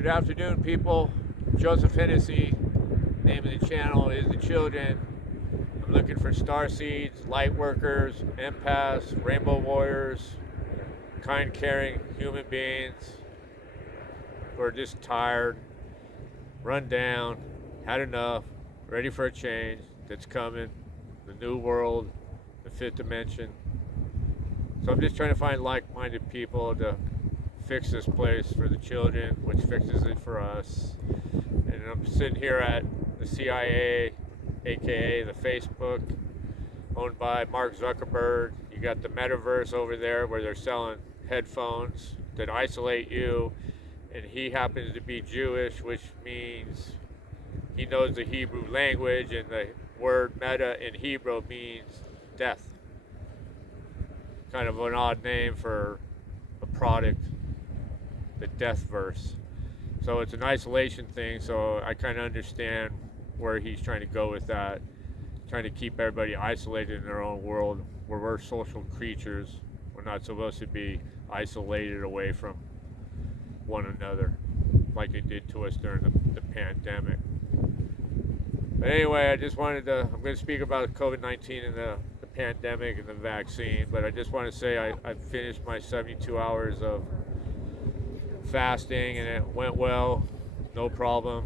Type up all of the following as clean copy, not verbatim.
Good afternoon, people. Joseph Hennessy. Name of the channel is The Children. I'm looking for star seeds, light workers, empaths, rainbow warriors, kind, caring human beings who are just tired, run down, had enough, ready for a change that's coming, the new world, the fifth dimension. So I'm just trying to find like-minded people to fix this place for the children, which fixes it for us. And I'm sitting here at the CIA, aka the Facebook, owned by Mark Zuckerberg. You got the metaverse over there where they're selling headphones that isolate you, and he happens to be Jewish, which means he knows the Hebrew language, and the word meta in Hebrew means death. Kind of an odd name for a product, the death verse. So it's an isolation thing, so I kind of understand where he's trying to go with that, trying to keep everybody isolated in their own world, where we're social creatures. We're not supposed to be isolated away from one another like they did to us during the pandemic. But anyway, I'm going to speak about COVID-19 and the pandemic and the vaccine, but I just want to say I finished my 72 hours of fasting and it went well, no problem.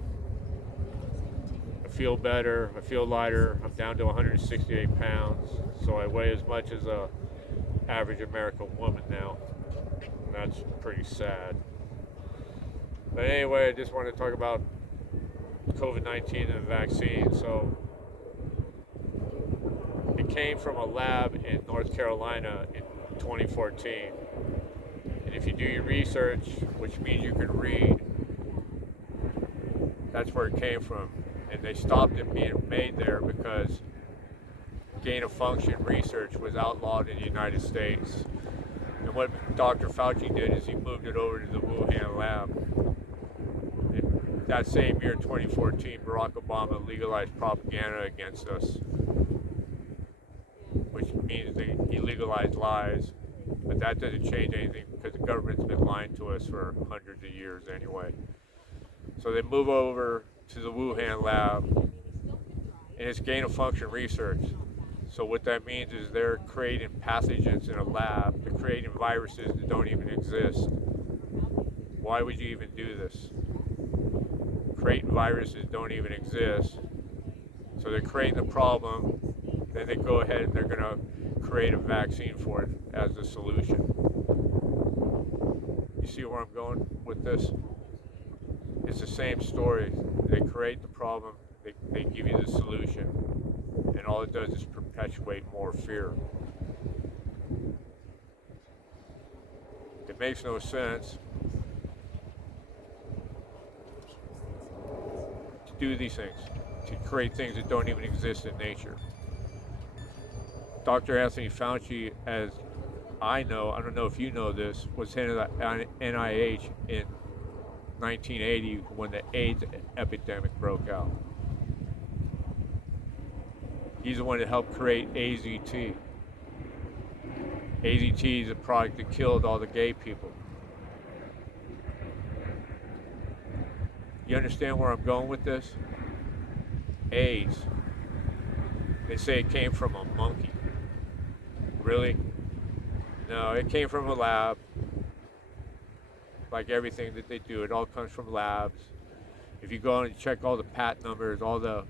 I feel better, I feel lighter. I'm down to 168 pounds, so I weigh as much as a average American woman now, and that's pretty sad. But anyway, I just want to talk about COVID-19 and the vaccine. So it came from a lab in North Carolina in 2014. And if you do your research, which means you can read, that's where it came from. And they stopped it being made there because gain-of-function research was outlawed in the United States. And what Dr. Fauchi did is he moved it over to the Wuhan lab. And that same year, 2014, Barack Obama legalized propaganda against us, which means he legalized lies. But that doesn't change anything because the government's been lying to us for hundreds of years anyway. So they move over to the Wuhan lab, and it's gain-of-function research. So what that means is they're creating pathogens in a lab. They're creating viruses that don't even exist. Why would you even do this? Creating viruses don't even exist. So they're creating the problem, then they go ahead and they're going to create a vaccine for it as the solution. You see where I'm going with this? It's the same story. They create the problem, they give you the solution, and all it does is perpetuate more fear. It makes no sense to do these things, to create things that don't even exist in nature. Dr. Anthony Fauci, as I don't know if you know this, was head of the NIH in 1980 when the AIDS epidemic broke out. He's the one that helped create AZT. AZT is a product that killed all the gay people. You understand where I'm going with this? AIDS. They say it came from a monkey. Really? No, it came from a lab. Like everything that they do, it all comes from labs. If you go and check all the patent numbers, all the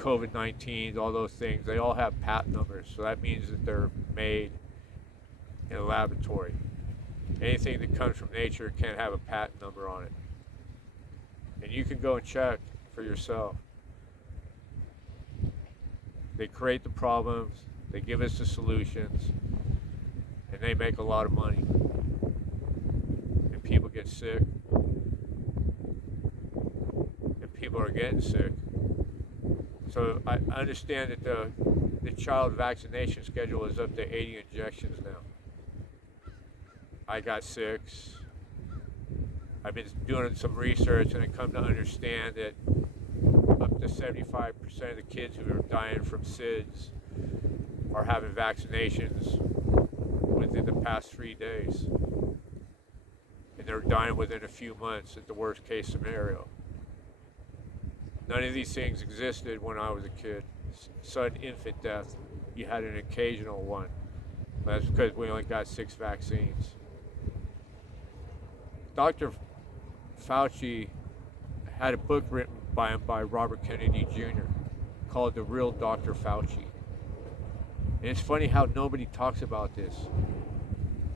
COVID-19s, all those things, they all have patent numbers. So that means that they're made in a laboratory. Anything that comes from nature can't have a patent number on it. And you can go and check for yourself. They create the problems, they give us the solutions, and they make a lot of money. And people get sick. And people are getting sick. So I understand that the child vaccination schedule is up to 80 injections now. I got 6. I've been doing some research and I come to understand that up to 75% of the kids who are dying from SIDS are having vaccinations within the past 3 days. And they're dying within a few months at the worst case scenario. None of these things existed when I was a kid. Sudden infant death, you had an occasional one. That's because we only got 6 vaccines. Dr. Fauci had a book written by him by Robert Kennedy Jr. called The Real Dr. Fauci. And it's funny how nobody talks about this.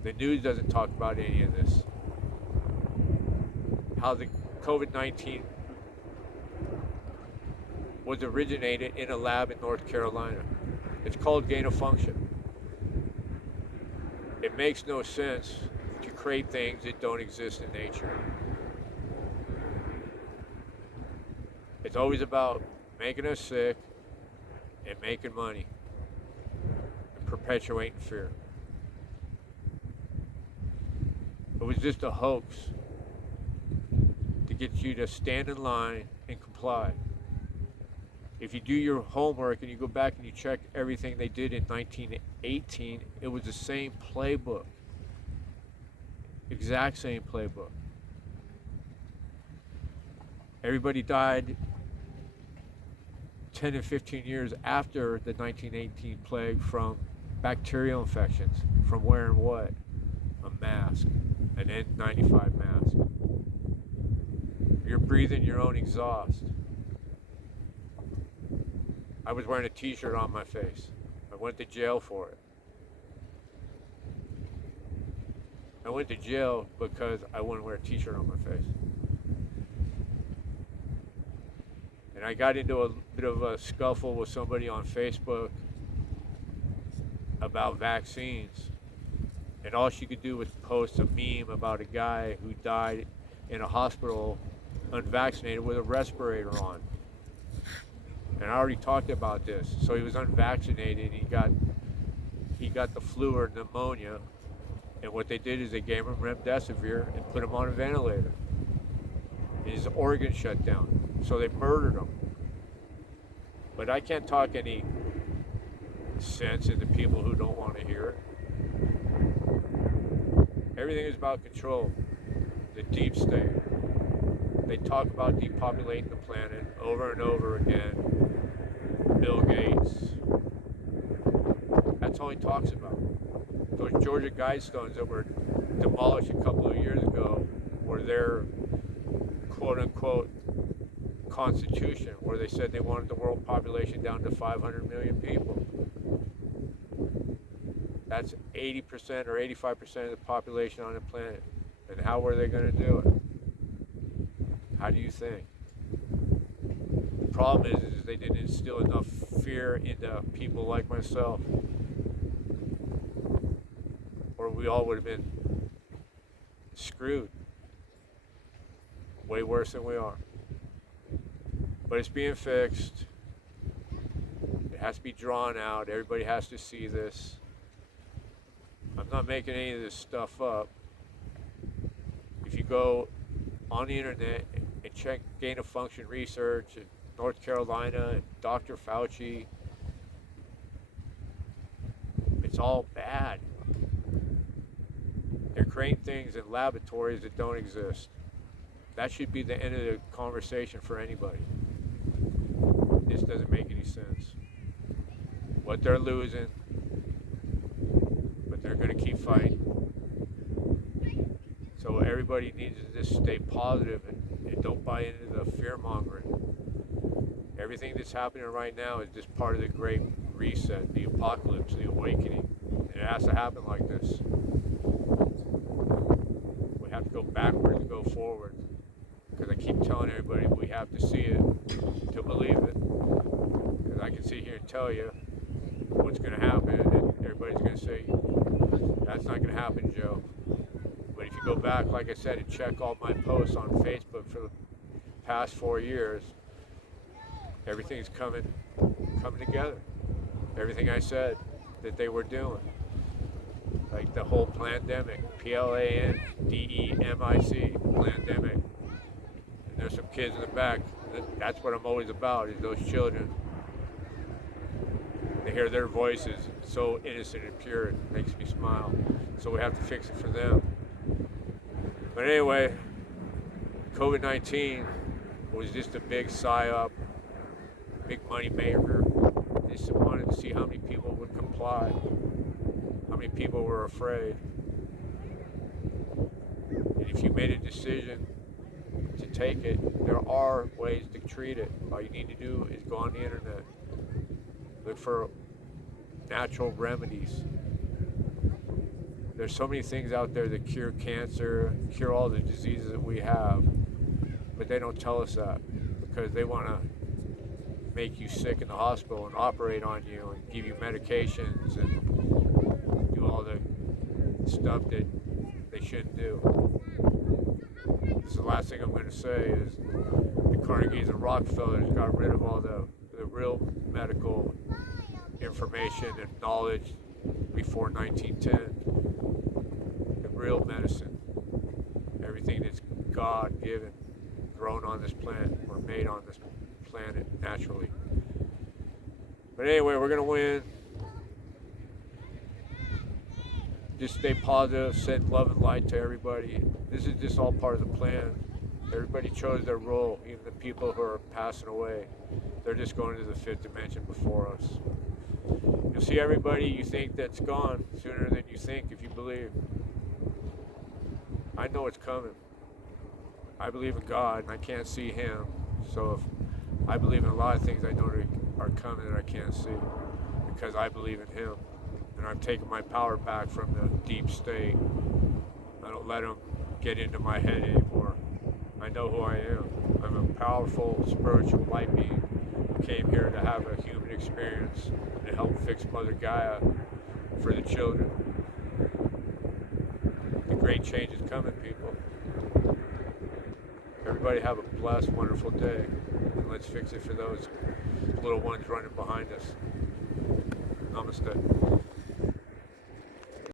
The news doesn't talk about any of this. How the COVID-19 was originated in a lab in North Carolina. It's called gain of function. It makes no sense to create things that don't exist in nature. It's always about making us sick and making money and perpetuating fear. It was just a hoax to get you to stand in line and comply. If you do your homework and you go back and you check everything they did in 1918, it was the same playbook. Exact same playbook. Everybody died 10 and 15 years after the 1918 plague from bacterial infections, from wearing what? A mask, an N95 mask. You're breathing your own exhaust. I was wearing a t-shirt on my face. I went to jail for it. I went to jail because I wouldn't wear a t-shirt on my face. And I got into a bit of a scuffle with somebody on Facebook about vaccines. And all she could do was post a meme about a guy who died in a hospital unvaccinated with a respirator on. And I already talked about this. So he was unvaccinated. He got the flu or pneumonia. And what they did is they gave him remdesivir and put him on a ventilator. And his organs shut down. So they murdered him. But I can't talk any sense into people who don't want to hear it. Everything is about control. The deep state. They talk about depopulating the planet over and over again. Bill Gates. That's all he talks about. Those Georgia Guidestones that were demolished a couple of years ago were their quote-unquote constitution, where they said they wanted the world population down to 500 million people. That's 80% or 85% of the population on the planet. And how were they going to do it? How do you think? The problem is they didn't instill enough fear into people like myself, or we all would have been screwed. Way worse than we are. But it's being fixed. It has to be drawn out. Everybody has to see this. I'm not making any of this stuff up. If you go on the internet and check gain of function research in North Carolina and Dr. Fauci, it's all bad. They're creating things in laboratories that don't exist. That should be the end of the conversation for anybody. This doesn't make any sense. What they're losing, but they're going to keep fighting. So everybody needs to just stay positive and don't buy into the fear-mongering. Everything that's happening right now is just part of the great reset, the apocalypse, the awakening. And it has to happen like this. We have to go backwards and go forward. Because I keep telling everybody we have to see it to believe it. Because I can sit here and tell you what's going to happen, and everybody's going to say, that's not going to happen, Joe. But if you go back, like I said, and check all my posts on Facebook for the past 4 years, everything's coming together. Everything I said that they were doing. Like the whole pandemic, P-L-A-N-D-E-M-I-C, pandemic. And there's some kids in the back. That's what I'm always about, is those children. They hear their voices, so innocent and pure, it makes me smile. So we have to fix it for them. But anyway, COVID-19 was just a big psyop, big money maker. They just wanted to see how many people would comply, how many people were afraid. And if you made a decision to take it, there are ways to treat it. All you need to do is go on the internet, look for natural remedies. There's so many things out there that cure cancer, cure all the diseases that we have, but they don't tell us that because they want to make you sick in the hospital and operate on you and give you medications and do all the stuff that they shouldn't do. This is the last thing I'm going to say is the Carnegies and Rockefellers got rid of all the real medical information and knowledge before 1910. The real medicine, everything that's God-given, grown on this planet or made on this planet naturally. But anyway, we're going to win. Just stay positive, send love and light to everybody. This is just all part of the plan. Everybody chose their role, even the people who are passing away. They're just going to the fifth dimension before us. You'll see everybody you think that's gone sooner than you think if you believe. I know it's coming. I believe in God and I can't see Him. So if I believe in a lot of things I know are coming that I can't see because I believe in Him. And I'm taking my power back from the deep state. I don't let them get into my head anymore. I know who I am. I'm a powerful spiritual light being who came here to have a human experience and to help fix Mother Gaia for the children. The great change is coming, people. Everybody have a blessed, wonderful day. And let's fix it for those little ones running behind us. Namaste.